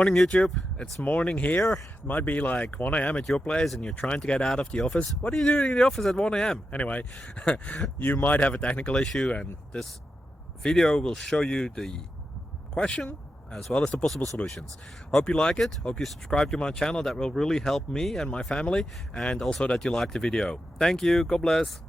Morning YouTube, it's morning here. It might be like 1 a.m. at your place and you're trying to get out of the office. What are you doing in the office at 1 a.m.? Anyway, you might have a technical issue and this video will show you the question as well as the possible solutions. Hope you like it, hope you subscribe to my channel. That will really help me and my family, and also that you like the video. Thank you, God bless.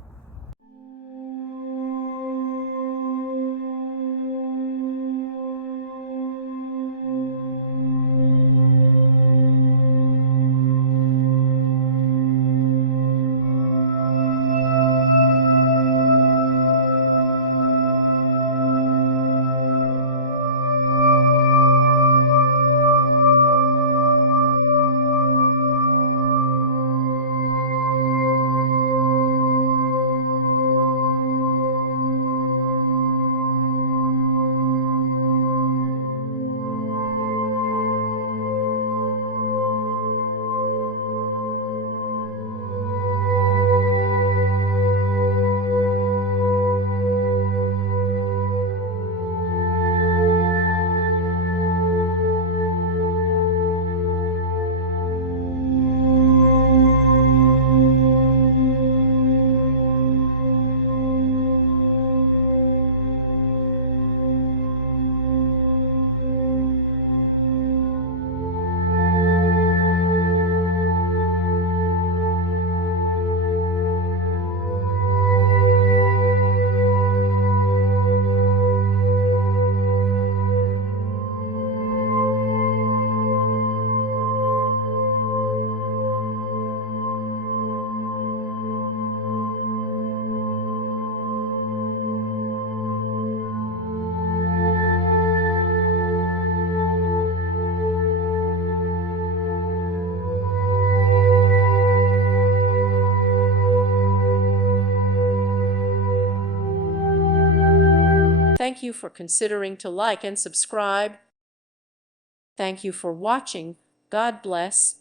Thank you for considering to like and subscribe. Thank you for watching. God bless.